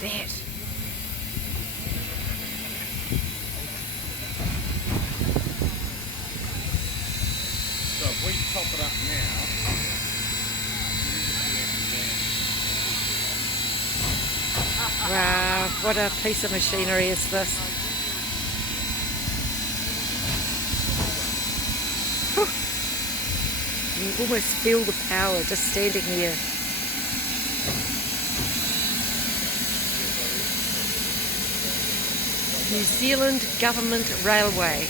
that. So if we top it up now, Wow, what a piece of machinery is this. Whew. You can almost feel the power just standing here. New Zealand Government Railway.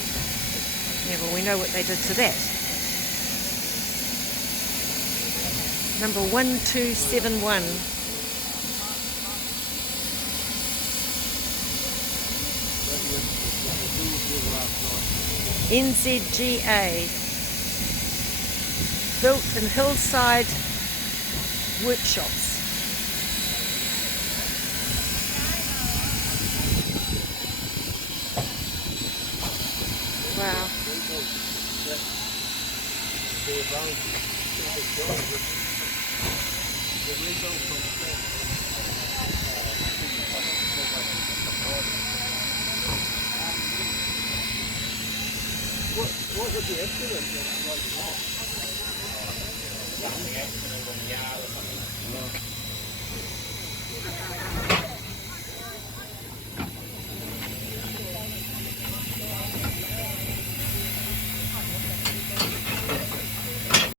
Yeah, well, we know what they did to that. Number 1271. NZGA. Built in hillside workshops. Wow. what was the accident? The accident on the yard or something.